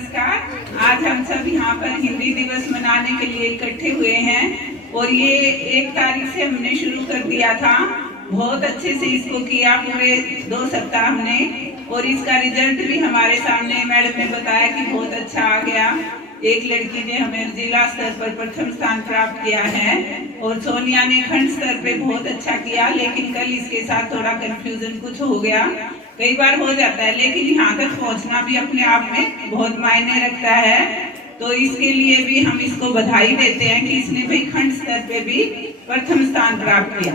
नमस्कार। आज हम सब यहाँ पर हिंदी दिवस मनाने के लिए इकट्ठे हुए हैं और ये 1 तारीख से हमने शुरू कर दिया था। बहुत अच्छे से इसको किया, पूरे 2 सप्ताह हमने, और इसका रिजल्ट भी हमारे सामने मैडम ने बताया कि बहुत अच्छा आ गया। एक लड़की ने हमें जिला स्तर पर प्रथम स्थान प्राप्त किया है और सोनिया ने खंड स्तर पे बहुत अच्छा किया, लेकिन कल इसके साथ थोड़ा कंफ्यूजन कुछ हो गया। कई बार हो जाता है, लेकिन यहाँ तक पहुँचना भी अपने आप में बहुत मायने रखता है। तो इसके लिए भी हम इसको बधाई देते हैं कि इसने भाई खंड स्तर पे भी प्रथम स्थान प्राप्त किया।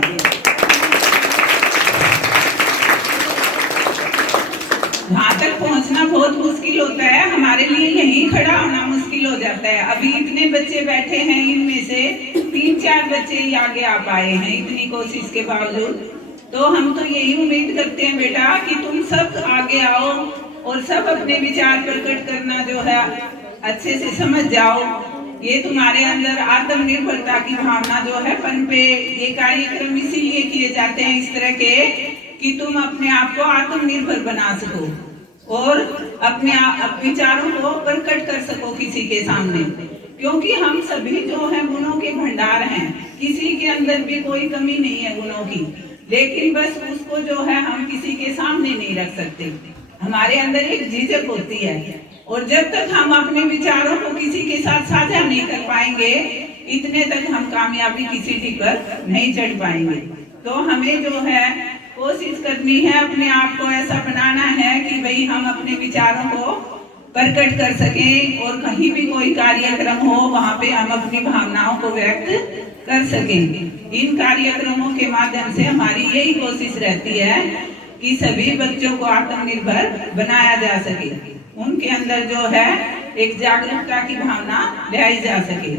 वहाँ तक पहुँचना बहुत मुश्किल होता है, हमारे लिए यहीं खड़ा होना मुश्किल हो जाता है। अभी इतने बच्चे बैठे हैं, इनमें से 3-4 बच्चे ही आगे आ पाए हैं इतनी कोशिश के बावजूद। तो हम तो यही उम्मीद करते हैं बेटा कि तुम सब आगे आओ और सब अपने विचार प्रकट करना जो है अच्छे से समझ जाओ। ये तुम्हारे अंदर आत्मनिर्भरता की भावना जो है पनपे। ये कार्यक्रम इसीलिए किए जाते हैं इस तरह के कि तुम अपने आप को आत्मनिर्भर बना सको और अपने विचारों को प्रकट कर सको किसी के सामने, क्योंकि हम सभी जो है गुणों के भंडार हैं। किसी के अंदर भी कोई कमी नहीं है गुणों की, लेकिन बस उसको जो है हम किसी के सामने नहीं रख सकते। हमारे अंदर एक झिझक होती है और जब तक हम अपने विचारों को किसी के साथ साझा नहीं कर पाएंगे, इतने तक हम कामयाबी की सीढ़ी पर नहीं चढ़ पाएंगे। तो हमें जो है कोशिश करनी है, अपने आप को ऐसा बनाना है कि भाई हम अपने विचारों को प्रकट कर सकें और कहीं भी कोई कार्यक्रम हो वहाँ पे हम अपनी भावनाओं को व्यक्त कर सकें। इन कार्यक्रमों के माध्यम से हमारी यही कोशिश रहती है कि सभी बच्चों को आत्मनिर्भर बनाया जा सके, उनके अंदर जो है एक जागरूकता की भावना लाई जा सके।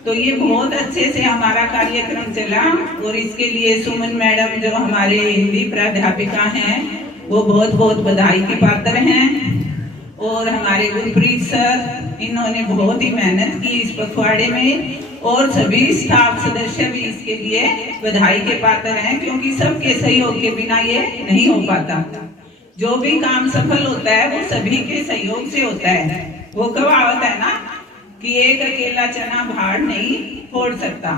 तो ये बहुत अच्छे से हमारा कार्यक्रम चला और इसके लिए सुमन मैडम जो हमारे हिंदी प्राध्यापिका हैं वो बहुत बहुत बधाई के पात्र हैं, और हमारे गुरप्रीत सर, इन्होंने बहुत ही मेहनत की इस पखवाड़े में, और सभी स्टाफ सदस्य भी इसके लिए बधाई के पात्र हैं, क्योंकि सबके सहयोग के बिना ये नहीं हो पाता। जो भी काम सफल होता है वो सभी के सहयोग से होता है। वो कहावत है ना कि एक अकेला चना भाड़ नहीं फोड़ सकता,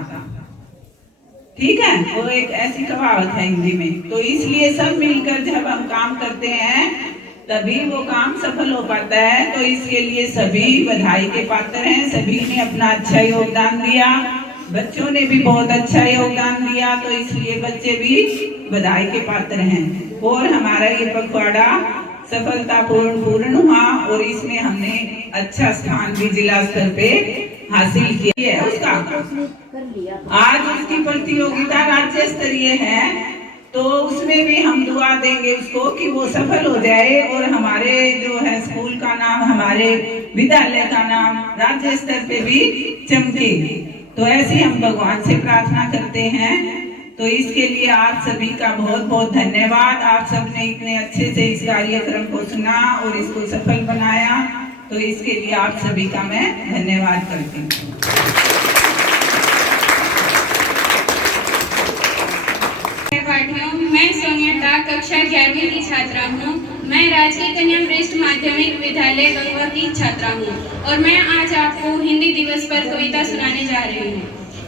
ठीक है, वो एक ऐसी कहावत है हिंदी में। तो इसलिए सब मिलकर जब हम काम करते हैं तभी वो काम सफल हो पाता है। तो इसके लिए सभी बधाई के पात्र हैं, सभी ने अपना अच्छा योगदान दिया, बच्चों ने भी बहुत अच्छा योगदान दिया, तो इसलिए बच्चे भी बधाई के पात्र हैं। और हमारा ये पखवाड़ा सफलतापूर्ण पूर्ण हुआ और इसमें हमने अच्छा स्थान भी जिला स्तर पे हासिल किया है। उसका आज उसकी प्रतियोगिता राज्य स्तरीय है, तो उसमें भी हम दुआ देंगे उसको कि वो सफल हो जाए और हमारे जो है स्कूल का नाम, हमारे विद्यालय का नाम राज्य स्तर पे भी चमके। तो ऐसे हम भगवान से प्रार्थना करते हैं। तो इसके लिए आप सभी का बहुत बहुत धन्यवाद। आप सबने इतने अच्छे से इस कार्यक्रम को सुना और इसको सफल बनाया, तो इसके लिए आप सभी का मैं धन्यवाद करती हूँ। मैं सोनिया कक्षा 11वीं की छात्रा हूँ। मैं राजकीय कन्या वरिष्ठ माध्यमिक विद्यालय गंगवा की छात्रा हूँ और मैं आज आपको हिंदी दिवस पर कविता सुनाने जा रही हूँ।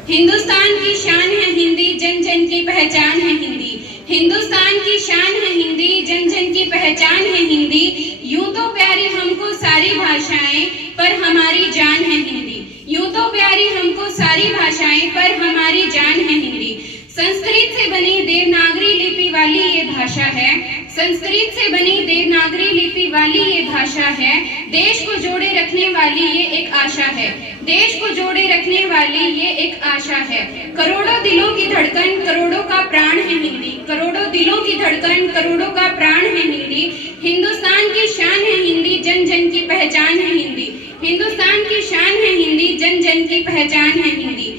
हिंदुस्तान की शान है हिंदी, जन जन की पहचान है हिंदी। हिंदुस्तान की शान है हिंदी, जन जन की पहचान है हिंदी। यूं तो प्यारी हमको सारी भाषाएं, पर हमारी जान है हिंदी। यूं तो प्यारी हमको सारी भाषाएं, पर हमारी जान है हिंदी। संस्कृत से बनी देवनागरी लिपि वाली ये भाषा है। संस्कृत से बनी देवनागरी लिपि वाली ये भाषा है। देश को जोड़े रखने वाली ये एक आशा है। देश को जोड़े रखने वाली ये एक आशा है। करोड़ों दिलों की धड़कन, करोड़ों का प्राण है हिंदी। करोड़ों दिलों की धड़कन, करोड़ों का प्राण है हिंदी। हिंदुस्तान की शान है हिंदी, जन जन की पहचान है हिंदी। हिंदुस्तान की शान है हिंदी, जन जन की पहचान है हिंदी।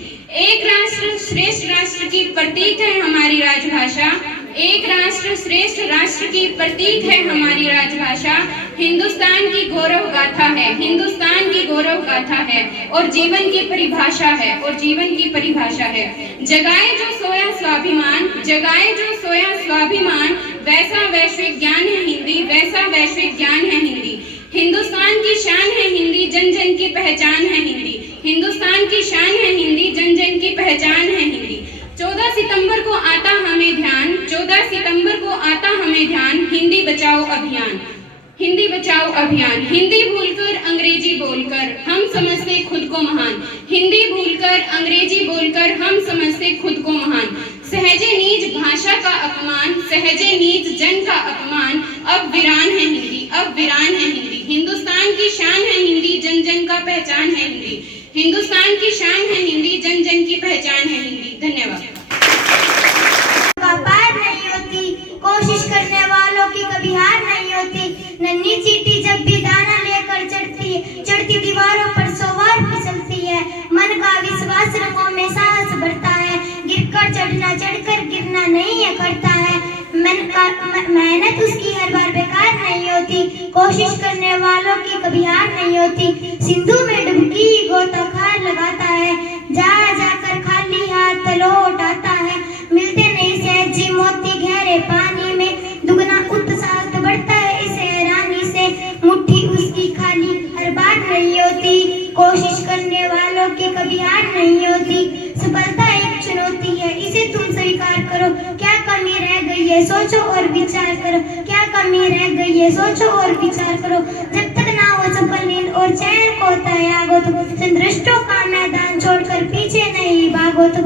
एक राष्ट्र श्रेष्ठ राष्ट्र की प्रतीक है हमारी राजभाषा। एक राष्ट्र श्रेष्ठ राष्ट्र की प्रतीक है हमारी राजभाषा। हिंदुस्तान की गौरव गाथा है, हिंदुस्तान की गौरव गाथा है और जीवन की परिभाषा है, और जीवन की परिभाषा है। जगाए जो सोया स्वाभिमान, जगाए जो सोया स्वाभिमान, वैसा वैश्विक ज्ञान है हिंदी, वैसा वैश्विक ज्ञान है हिंदी। हिंदुस्तान की शान है हिंदी, जन जन की पहचान है हिंदी। हिंदुस्तान की शान है हिंदी, जन जन की पहचान है हिंदी। 14 सितंबर को आता हमें ध्यान, 14 सितंबर को आता हमें ध्यान, हिंदी बचाओ अभियान, हिंदी बचाओ अभियान। हिंदी भूलकर अंग्रेजी बोलकर हम समझते खुद को महान, हिंदी भूलकर अंग्रेजी बोलकर हम समझते खुद को महान। सहजे नीच भाषा का अपमान, सहजे नीच जन का अपमान, अब वीरान है हिंदी, अब वीरान है हिंदी। हिंदुस्तान की शान है हिंदी, जन जन का पहचान है हिंदी। हिंदुस्तान की शान है हिंदी, जन जन की पहचान है हिंदी। धन्यवाद। पार नहीं होती, कोशिश करने वालों की कभी हार नहीं होती। नन्ही चींटी जब भी दाना लेकर चढ़ती दीवारों पर 100 बार फिसलती है। मन का विश्वास रंगों में साहस बढ़ता है, गिरकर चढ़ना चढ़कर गिरना नहीं है करता है। मेहनत उसकी हर बार बेकार नहीं होती, कोशिश करने वालों की कभी हार नहीं होती। सिंधु में डुबकी गोता खार लगाता है, जा जाकर खाली हाथ लौट आता है। मिलते नहीं सहजी मोती गहरे पानी में, दुगना उत्साह बढ़ता है इसे हैरानी से। मुट्ठी उसकी खाली हर बार नहीं होती, कोशिश करने वालों की कभी हार नहीं होती। सफलता एक चुनौती है, इसे तुम स्वीकार करो। क्या कमी रह गई है सोचो और विचार करो, क्या कमी रह गई है सोचो और विचार करो। जब तक ना हो सफल नींद और चैन को त्यागो तो, संदृष्टों का मैदान छोड़कर पीछे नहीं भागो तो।